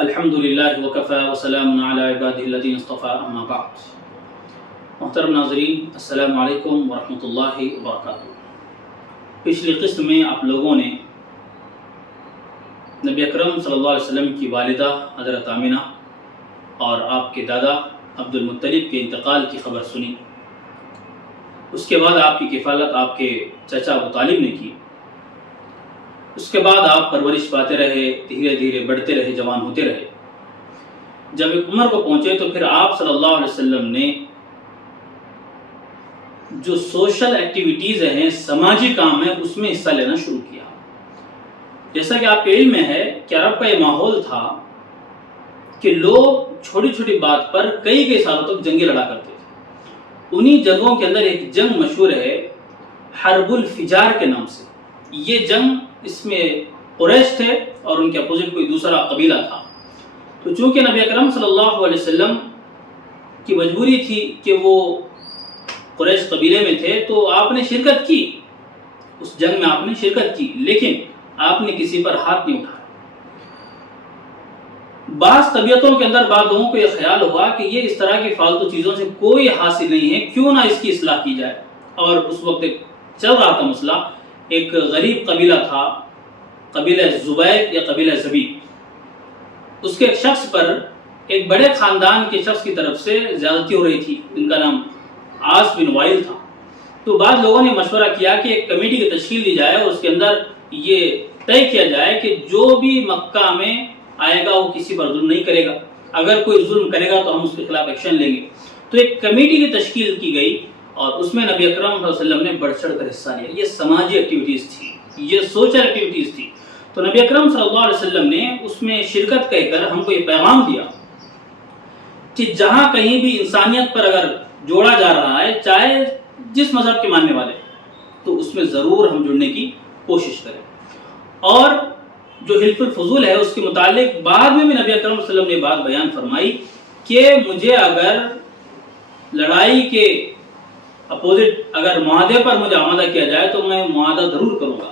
الحمدللہ وکفی وسلام علی عبادہ الذین اصطفی اما بعد۔ محترم ناظرین، السلام علیکم ورحمۃ اللہ وبرکاتہ۔ پچھلی قسط میں آپ لوگوں نے نبی اکرم صلی اللہ علیہ وسلم کی والدہ حضرت آمنہ اور آپ کے دادا عبد المطلب کے انتقال کی خبر سنی۔ اس کے بعد آپ کی کفالت آپ کے چچا ابو طالب نے کی۔ اس کے بعد آپ پرورش پاتے رہے، دھیرے دھیرے بڑھتے رہے، جوان ہوتے رہے۔ جب ایک عمر کو پہنچے تو پھر آپ صلی اللہ علیہ وسلم نے جو سوشل ایکٹیویٹیز ہیں، سماجی کام ہیں، اس میں حصہ لینا شروع کیا۔ جیسا کہ آپ کے علم میں ہے کہ عرب کا یہ ماحول تھا کہ لوگ چھوٹی چھوٹی بات پر کئی سالوں تک جنگیں لڑا کرتے تھے۔ انہی جنگوں کے اندر ایک جنگ مشہور ہے حرب الفجار کے نام سے۔ یہ جنگ، اس میں قریش تھے اور ان کے اپوزٹ کوئی دوسرا قبیلہ تھا۔ تو چونکہ نبی اکرم صلی اللہ علیہ وسلم کی مجبوری تھی کہ وہ قریش قبیلے میں تھے، تو آپ نے شرکت کی، اس جنگ میں آپ نے شرکت کی، لیکن آپ نے کسی پر ہاتھ نہیں اٹھایا۔ بعض طبیعتوں کے اندر بعض لوگوں کو یہ خیال ہوا کہ یہ اس طرح کی فالتو چیزوں سے کوئی حاصل نہیں ہے، کیوں نہ اس کی اصلاح کی جائے۔ اور اس وقت ایک چل رہا تھا مسئلہ، ایک غریب قبیلہ تھا، قبیلہ زبید یا قبیلہ زبید۔ اس کے ایک شخص پر ایک بڑے خاندان کے شخص کی طرف سے زیادتی ہو رہی تھی، جن کا نام عاص بن وائل تھا۔ تو بعض لوگوں نے مشورہ کیا کہ ایک کمیٹی کی تشکیل دی جائے اور اس کے اندر یہ طے کیا جائے کہ جو بھی مکہ میں آئے گا وہ کسی پر ظلم نہیں کرے گا، اگر کوئی ظلم کرے گا تو ہم اس کے خلاف ایکشن لیں گے۔ تو ایک کمیٹی کی تشکیل کی گئی اور اس میں نبی اکرم صلی اللہ علیہ وسلم نے بڑھ چڑھ کر حصہ لیا۔ یہ سماجی ایکٹیویٹیز تھی، یہ سوشل ایکٹیویٹیز تھی۔ تو نبی اکرم صلی اللہ علیہ وسلم نے اس میں شرکت کہہ کر ہم کو یہ پیغام دیا کہ جہاں کہیں بھی انسانیت پر اگر جوڑا جا رہا ہے، چاہے جس مذہب کے ماننے والے، تو اس میں ضرور ہم جڑنے کی کوشش کریں۔ اور جو حلف الفضول ہے اس کے متعلق بعد میں بھی نبی اکرم صلی اللہ علیہ وسلم نے بات بیان فرمائی کہ مجھے اگر لڑائی کے اپوزٹ اگر معاہدے پر مجھے آمادہ کیا جائے تو میں معاہدہ ضرور کروں گا۔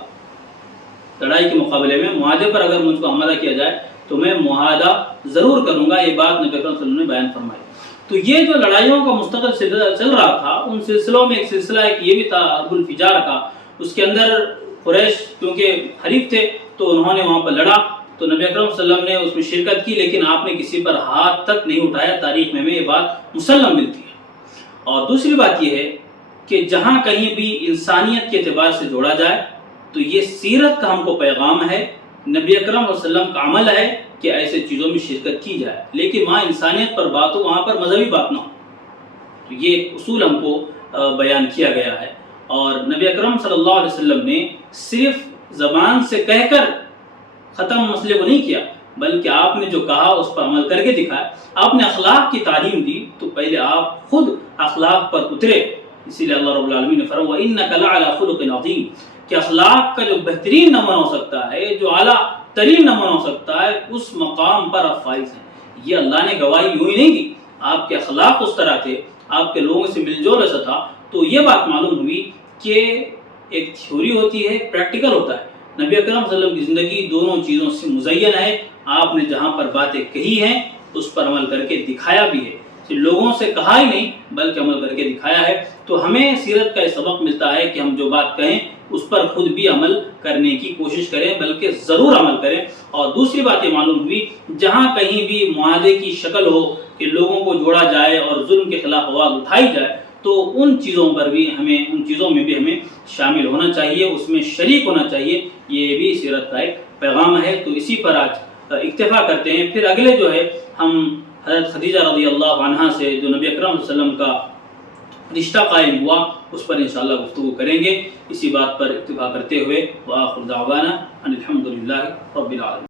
لڑائی کے مقابلے میں معاہدے پر اگر مجھ کو آمادہ کیا جائے تو میں معاہدہ ضرور کروں گا، یہ بات نبی اکرم صلی اللہ علیہ وسلم نے بیان فرمائی۔ تو یہ جو لڑائیوں کا مستقل سلسلہ چل رہا تھا، ان سلسلوں میں ایک سلسلہ ایک یہ بھی تھا حرب الفجار کا۔ اس کے اندر قریش کیونکہ حریف تھے تو انہوں نے وہاں پر لڑا، تو نبی اکرم صلی اللہ علیہ وسلم نے اس میں شرکت کی، لیکن آپ نے کسی پر ہاتھ تک نہیں اٹھایا۔ تاریخ میں یہ بات مسلم ملتی ہے۔ اور دوسری بات یہ ہے کہ جہاں کہیں بھی انسانیت کے اعتبار سے جوڑا جائے تو یہ سیرت کا ہم کو پیغام ہے، نبی اکرم صلی اللہ علیہ وسلم کا عمل ہے کہ ایسے چیزوں میں شرکت کی جائے، لیکن وہاں انسانیت پر بات ہو، وہاں پر مذہبی بات نہ ہو۔ تو یہ اصول ہم کو بیان کیا گیا ہے۔ اور نبی اکرم صلی اللہ علیہ وسلم نے صرف زبان سے کہہ کر ختم مسئلے کو نہیں کیا، بلکہ آپ نے جو کہا اس پر عمل کر کے دکھایا۔ آپ نے اخلاق کی تعلیم دی تو پہلے آپ خود اخلاق پر اترے۔ اسی لیے اللہ رب العالمین نے فرمایا وَإِنَّكَ لَعَلَىٰ خُلُقٍ عَظِيمٍ، کہ اخلاق کا جو بہترین نمونہ ہو سکتا ہے، جو اعلیٰ ترین نمونہ ہو سکتا ہے، اس مقام پر آپ فائز ہیں۔ یہ اللہ نے گواہی یوں ہی نہیں دی، آپ کے اخلاق اس طرح تھے، آپ کے لوگوں سے مل جول ایسا تھا۔ تو یہ بات معلوم ہوئی کہ ایک تھیوری ہوتی ہے، پریکٹیکل ہوتا ہے۔ نبی اکرم صلی اللہ علیہ وسلم کی زندگی دونوں چیزوں سے مزین ہے۔ آپ نے جہاں پر باتیں کہی ہیں اس پر عمل کر کے دکھایا بھی ہے، لوگوں سے کہا ہی نہیں بلکہ عمل کر کے دکھایا ہے۔ تو ہمیں سیرت کا یہ سبق ملتا ہے کہ ہم جو بات کہیں اس پر خود بھی عمل کرنے کی کوشش کریں، بلکہ ضرور عمل کریں۔ اور دوسری بات یہ معلوم ہوئی، جہاں کہیں بھی معاہدے کی شکل ہو کہ لوگوں کو جوڑا جائے اور ظلم کے خلاف آواز اٹھائی جائے، تو ان چیزوں پر بھی ان چیزوں میں بھی ہمیں شامل ہونا چاہیے، اس میں شریک ہونا چاہیے۔ یہ بھی سیرت کا ایک پیغام ہے۔ تو اسی پر آج اکتفا کرتے ہیں۔ پھر اگلے جو ہے ہم حضرت خدیجہ رضی اللہ عنہا سے جو نبی اکرم صلی اللہ علیہ وسلم کا رشتہ قائم ہوا، اس پر انشاءاللہ گفتگو کریں گے۔ اسی بات پر اکتفا کرتے ہوئے وآخر دعوانا ان الحمدللہ رب العالمین۔